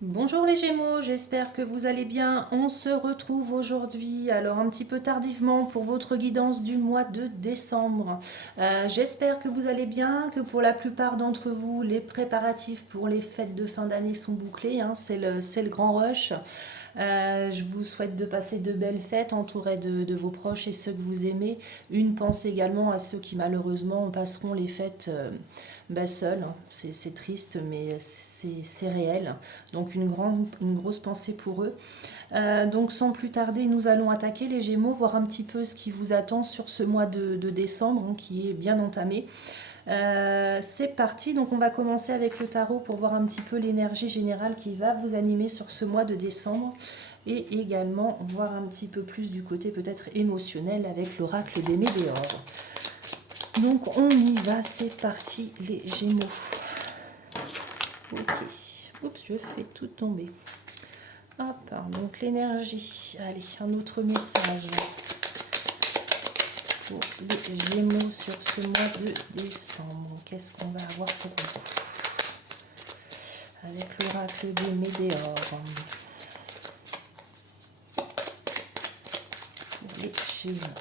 Bonjour les Gémeaux, j'espère que vous allez bien. On se retrouve aujourd'hui, alors un petit peu tardivement pour votre guidance du mois de décembre. J'espère que vous allez bien, que pour la plupart d'entre vous, les préparatifs pour les fêtes de fin d'année sont bouclés, hein, c'est le grand rush. Je vous souhaite de passer de belles fêtes entourées de vos proches et ceux que vous aimez. Une pensée également à ceux qui malheureusement passeront les fêtes seuls, hein. C'est triste mais c'est réel. Donc une grosse pensée pour eux. Donc sans plus tarder, nous allons attaquer les Gémeaux, voir un petit peu ce qui vous attend sur ce mois de décembre, hein, qui est bien entamé. C'est parti, donc on va commencer avec le tarot pour voir un petit peu l'énergie générale qui va vous animer sur ce mois de décembre et également voir un petit peu plus du côté peut-être émotionnel avec l'oracle des Médéors. Donc on y va, c'est parti les Gémeaux. Ok, oups, je fais tout tomber. Hop, donc l'énergie, allez, un autre message pour les Gémeaux sur ce mois de décembre. Qu'est-ce qu'on va avoir pour vous avec l'oracle des Médéors pour les Gémeaux?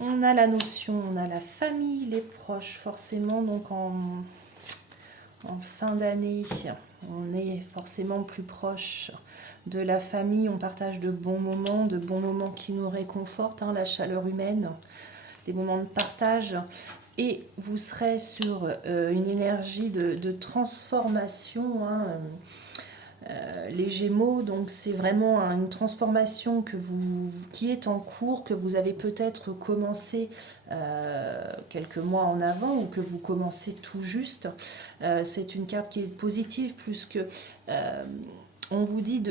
On a la notion, on a la famille, les proches forcément, donc en fin d'année, on est forcément plus proche de la famille, on partage de bons moments qui nous réconfortent, hein, la chaleur humaine, les moments de partage. Et vous serez sur une énergie de transformation, hein, les Gémeaux, donc c'est vraiment une transformation qui est en cours, que vous avez peut-être commencé quelques mois en avant ou que vous commencez tout juste. C'est une carte qui est positive plus que on vous dit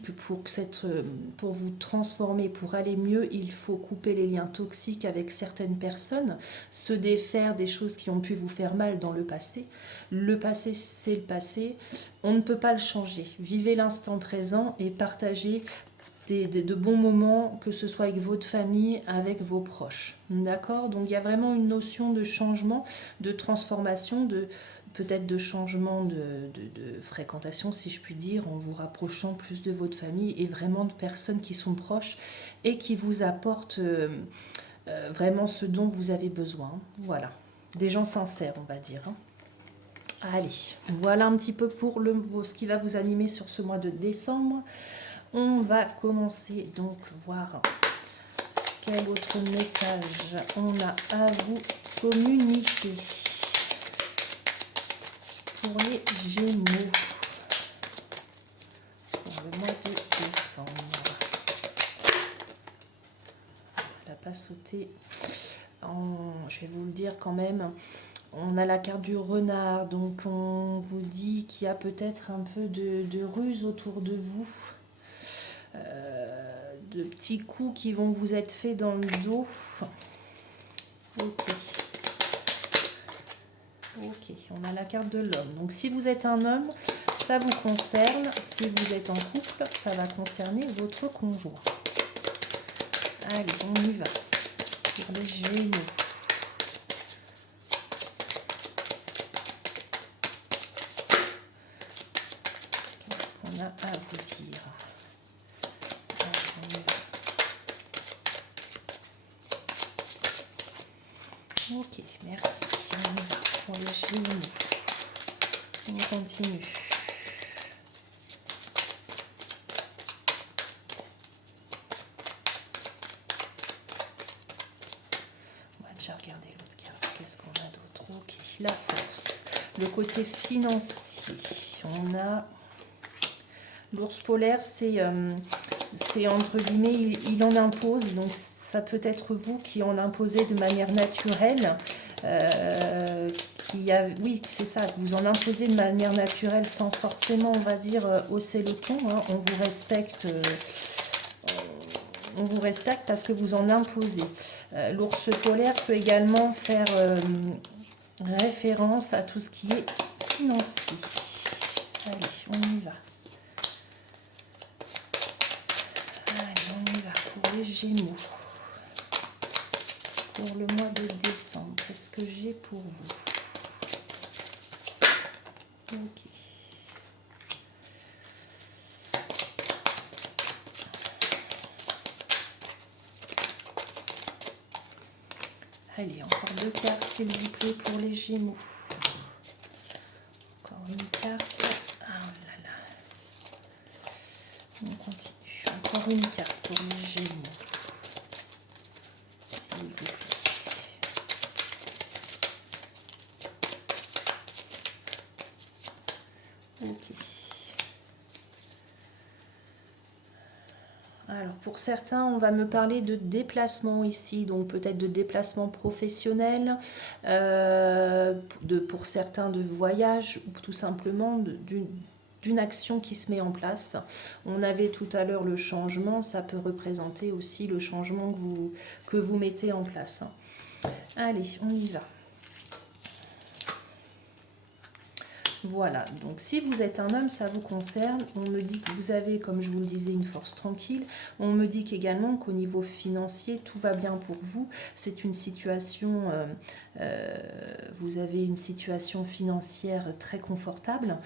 que pour vous transformer, pour aller mieux, il faut couper les liens toxiques avec certaines personnes, se défaire des choses qui ont pu vous faire mal dans le passé. Le passé, c'est le passé. On ne peut pas le changer. Vivez l'instant présent et partagez de bons moments, que ce soit avec votre famille, avec vos proches. D'accord? Donc il y a vraiment une notion de changement, de transformation, peut-être de changement de fréquentation, si je puis dire, en vous rapprochant plus de votre famille et vraiment de personnes qui sont proches et qui vous apportent vraiment ce dont vous avez besoin. Voilà. Des gens sincères, on va dire, hein. Allez, voilà un petit peu pour ce qui va vous animer sur ce mois de décembre. On va commencer donc voir quel autre message on a à vous communiquer pour les Gémeaux pour le mois de décembre. Elle n'a pas sauté. Je vais vous le dire quand même. On a la carte du renard, donc on vous dit qu'il y a peut-être un peu de ruse autour de vous. De petits coups qui vont vous être faits dans le dos. Ok. Ok, on a la carte de l'homme. Donc si vous êtes un homme, ça vous concerne. Si vous êtes en couple, ça va concerner votre conjoint. Allez, on y va. Pour les Gémeaux. Qu'est-ce qu'on a à vous dire? Allez, on y va. Ok, merci. On y va pour les Gémeaux. On continue. On va déjà regarder l'autre carte. Qu'est-ce qu'on a d'autre? Ok, la force. Le côté financier. On a l'ours polaire, c'est entre guillemets, il en impose. Donc ça peut être vous qui en imposez de manière naturelle. Oui, c'est ça, que vous en imposez de manière naturelle sans forcément, on va dire, hausser le ton, hein. On vous respecte parce que vous en imposez. L'ours polaire peut également faire référence à tout ce qui est financier. Allez, on y va. Allez, on y va pour les Gémeaux. Pour le mois de décembre, qu'est-ce que j'ai pour vous? Ok. Allez, encore 2 cartes, s'il vous plaît, pour les Gémeaux. Encore une carte. Ah là là. On continue. Encore une carte pour les Gémeaux. S'il vous plaît. Ok. Alors pour certains, on va me parler de déplacement ici, donc peut-être de déplacement professionnel, pour certains de voyage ou tout simplement d'une action qui se met en place. On avait tout à l'heure le changement, ça peut représenter aussi le changement que vous mettez en place. Allez, on y va. Voilà, donc si vous êtes un homme, ça vous concerne. On me dit que vous avez, comme je vous le disais, une force tranquille. On me dit qu'également qu'au niveau financier, tout va bien pour vous. C'est une situation, vous avez une situation financière très confortable.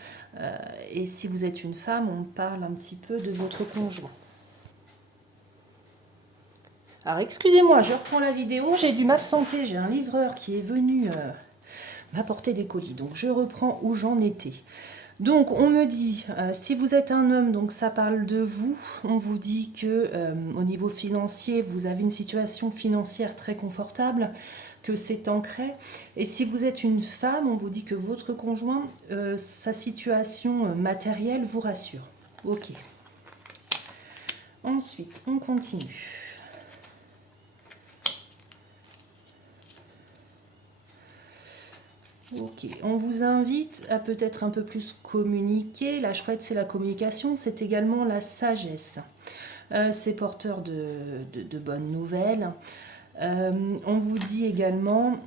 Et si vous êtes une femme, on parle un petit peu de votre conjoint. Alors excusez-moi, je reprends la vidéo, j'ai dû m'absenter, j'ai un livreur qui est venu m'apporter des colis. Donc je reprends où j'en étais. Donc on me dit, si vous êtes un homme, donc ça parle de vous, on vous dit que au niveau financier, vous avez une situation financière très confortable, que c'est ancré. Et si vous êtes une femme, on vous dit que votre conjoint, sa situation matérielle vous rassure. Ok. Ensuite, on continue. Ok, on vous invite à peut-être un peu plus communiquer. La chouette, c'est la communication, c'est également la sagesse. C'est porteur de bonnes nouvelles. On vous dit également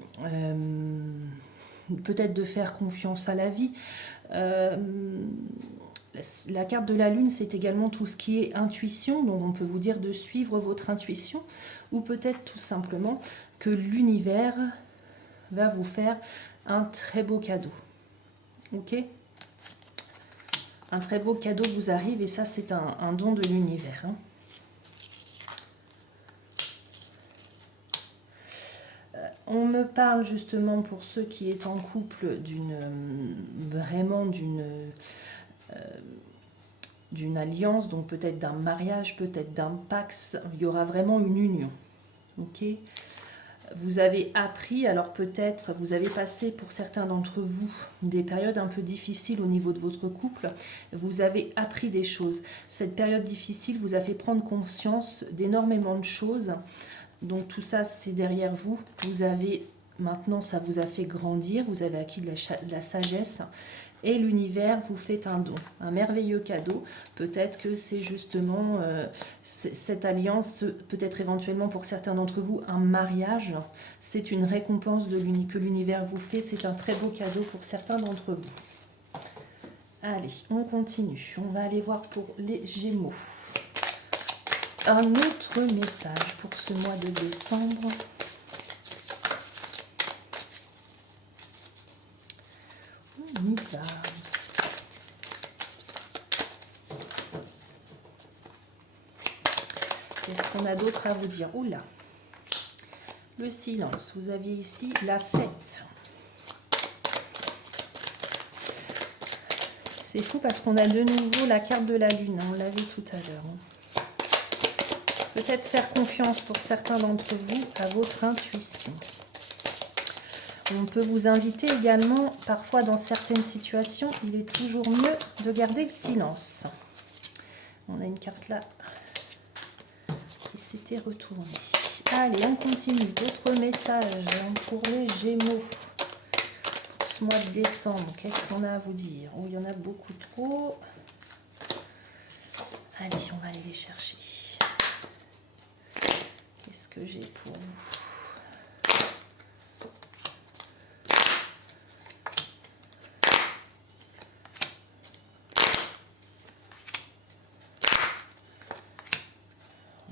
peut-être de faire confiance à la vie. La carte de la lune, c'est également tout ce qui est intuition, donc on peut vous dire de suivre votre intuition, ou peut-être tout simplement que l'univers va vous faire un très beau cadeau. Ok ? Un très beau cadeau vous arrive et ça c'est un don de l'univers. Hein. On me parle justement pour ceux qui est en couple d'une alliance, donc peut-être d'un mariage, peut-être d'un pax. Il y aura vraiment une union. Ok ? Vous avez appris, alors peut-être vous avez passé pour certains d'entre vous des périodes un peu difficiles au niveau de votre couple. Vous avez appris des choses. Cette période difficile vous a fait prendre conscience d'énormément de choses. Donc tout ça c'est derrière vous. Vous avez maintenant, ça vous a fait grandir. Vous avez acquis de la sagesse. Et l'univers vous fait un don, un merveilleux cadeau. Peut-être que c'est justement cette alliance, peut-être éventuellement pour certains d'entre vous, un mariage. C'est une récompense que l'univers vous fait. C'est un très beau cadeau pour certains d'entre vous. Allez, on continue. On va aller voir pour les Gémeaux. Un autre message pour ce mois de décembre. On y va. Qu'est-ce qu'on a d'autre à vous dire? Oula, le silence. Vous aviez ici la fête. C'est fou parce qu'on a de nouveau la carte de la lune. On l'avait tout à l'heure. Peut-être faire confiance pour certains d'entre vous à votre intuition. On peut vous inviter également, parfois dans certaines situations, il est toujours mieux de garder le silence. On a une carte là qui s'était retournée. Allez, on continue. D'autres messages pour les Gémeaux. Pour ce mois de décembre, qu'est-ce qu'on a à vous dire? Oh, il y en a beaucoup trop. Allez, on va aller les chercher. Qu'est-ce que j'ai pour vous?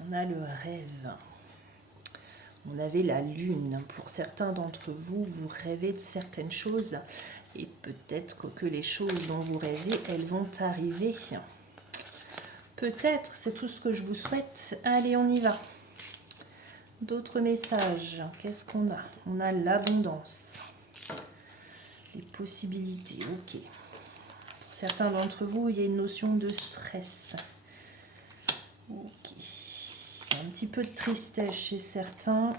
On a le rêve. On avait la lune. Pour certains d'entre vous, vous rêvez de certaines choses. Et peut-être que les choses dont vous rêvez, elles vont arriver. Peut-être, c'est tout ce que je vous souhaite. Allez, on y va. D'autres messages. Qu'est-ce qu'on a? On a l'abondance. Les possibilités, ok. Pour certains d'entre vous, il y a une notion de stress. Ok. Un petit peu de tristesse chez certains.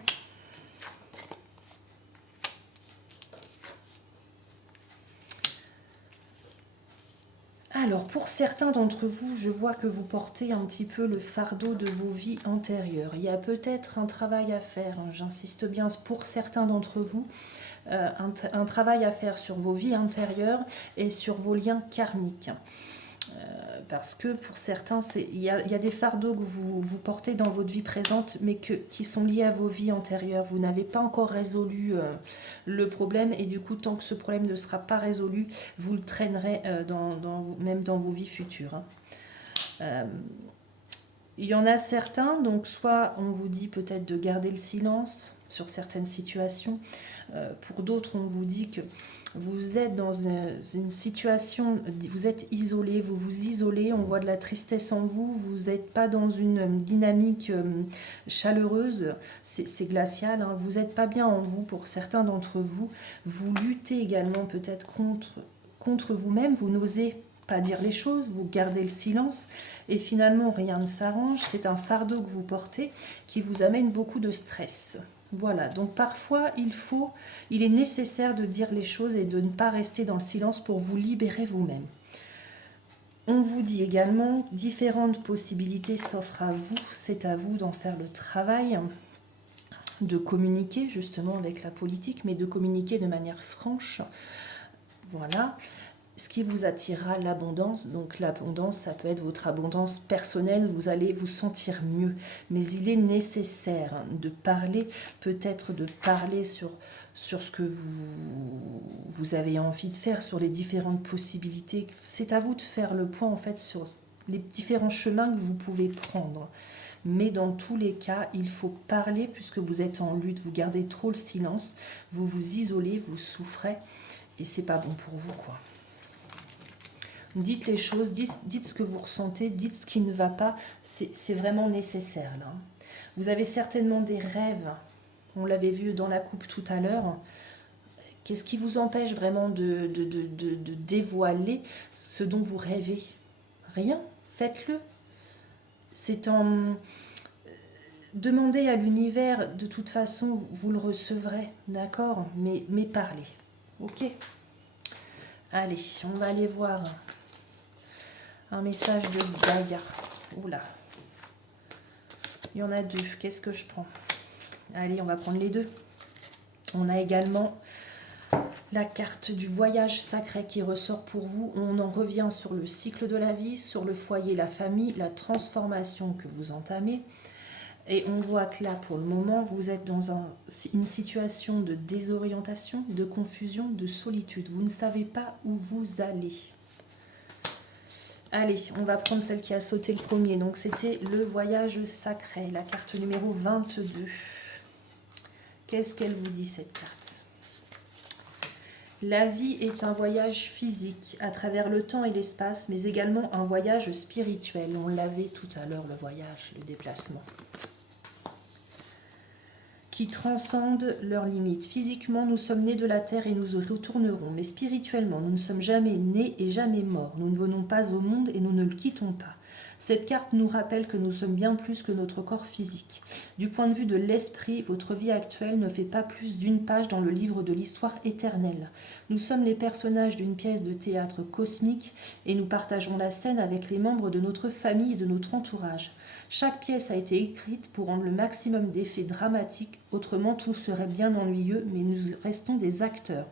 Alors, pour certains d'entre vous, je vois que vous portez un petit peu le fardeau de vos vies antérieures. Il y a peut-être un travail à faire, hein, j'insiste bien, pour certains d'entre vous, un travail à faire sur vos vies antérieures et sur vos liens karmiques. Parce que pour certains, il y a des fardeaux que vous portez dans votre vie présente, mais qui sont liés à vos vies antérieures. Vous n'avez pas encore résolu le problème, et du coup, tant que ce problème ne sera pas résolu, vous le traînerez même dans vos vies futures. Hein. Il y en a certains, donc soit on vous dit peut-être de garder le silence sur certaines situations. Pour d'autres, on vous dit que vous êtes dans une situation, vous êtes isolé, vous vous isolez, on voit de la tristesse en vous, vous n'êtes pas dans une dynamique chaleureuse, c'est glacial, hein, vous n'êtes pas bien en vous pour certains d'entre vous. Vous luttez également peut-être contre vous-même, vous n'osez pas dire les choses, vous gardez le silence et finalement rien ne s'arrange. C'est un fardeau que vous portez qui vous amène beaucoup de stress. Voilà, donc parfois il est nécessaire de dire les choses et de ne pas rester dans le silence pour vous libérer vous-même. On vous dit également différentes possibilités s'offrent à vous, c'est à vous d'en faire le travail, de communiquer justement avec la politique, mais de communiquer de manière franche. Voilà. Ce qui vous attirera l'abondance, donc l'abondance, ça peut être votre abondance personnelle, vous allez vous sentir mieux. Mais il est nécessaire de parler, peut-être de parler sur ce que vous avez envie de faire, sur les différentes possibilités. C'est à vous de faire le point en fait sur les différents chemins que vous pouvez prendre. Mais dans tous les cas, il faut parler puisque vous êtes en lutte, vous gardez trop le silence, vous vous isolez, vous souffrez et c'est pas bon pour vous quoi. Dites les choses, dites ce que vous ressentez, dites ce qui ne va pas, c'est vraiment nécessaire là. Vous avez certainement des rêves, on l'avait vu dans la coupe tout à l'heure. Qu'est-ce qui vous empêche vraiment de dévoiler ce dont vous rêvez? Rien, faites-le. C'est en... Demandez à l'univers, de toute façon, vous le recevrez, d'accord, mais parlez, ok? Allez, on va aller voir... Un message de Gaïa. Oula. Il y en a deux. Qu'est-ce que je prends? Allez, on va prendre les deux. On a également la carte du voyage sacré qui ressort pour vous. On en revient sur le cycle de la vie, sur le foyer, la famille, la transformation que vous entamez. Et on voit que là, pour le moment, vous êtes dans une situation de désorientation, de confusion, de solitude. Vous ne savez pas où vous allez. Allez, on va prendre celle qui a sauté le premier. Donc, c'était le voyage sacré, la carte numéro 22. Qu'est-ce qu'elle vous dit, cette carte? La vie est un voyage physique à travers le temps et l'espace, mais également un voyage spirituel. On l'avait tout à l'heure, le voyage, le déplacement. Qui transcendent leurs limites. Physiquement, nous sommes nés de la terre et nous y retournerons, mais spirituellement, nous ne sommes jamais nés et jamais morts. Nous ne venons pas au monde et nous ne le quittons pas. Cette carte nous rappelle que nous sommes bien plus que notre corps physique. Du point de vue de l'esprit, votre vie actuelle ne fait pas plus d'une page dans le livre de l'histoire éternelle. Nous sommes les personnages d'une pièce de théâtre cosmique et nous partageons la scène avec les membres de notre famille et de notre entourage. Chaque pièce a été écrite pour rendre le maximum d'effets dramatiques, autrement tout serait bien ennuyeux, mais nous restons des acteurs.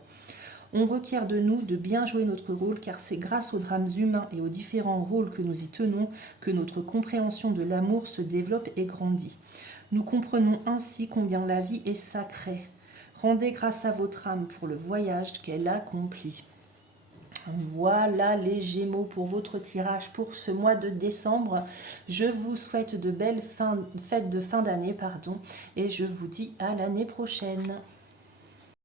On requiert de nous de bien jouer notre rôle, car c'est grâce aux drames humains et aux différents rôles que nous y tenons que notre compréhension de l'amour se développe et grandit. Nous comprenons ainsi combien la vie est sacrée. Rendez grâce à votre âme pour le voyage qu'elle accomplit. Voilà les Gémeaux pour votre tirage pour ce mois de décembre. Je vous souhaite de belles fêtes de fin d'année, pardon, et je vous dis à l'année prochaine.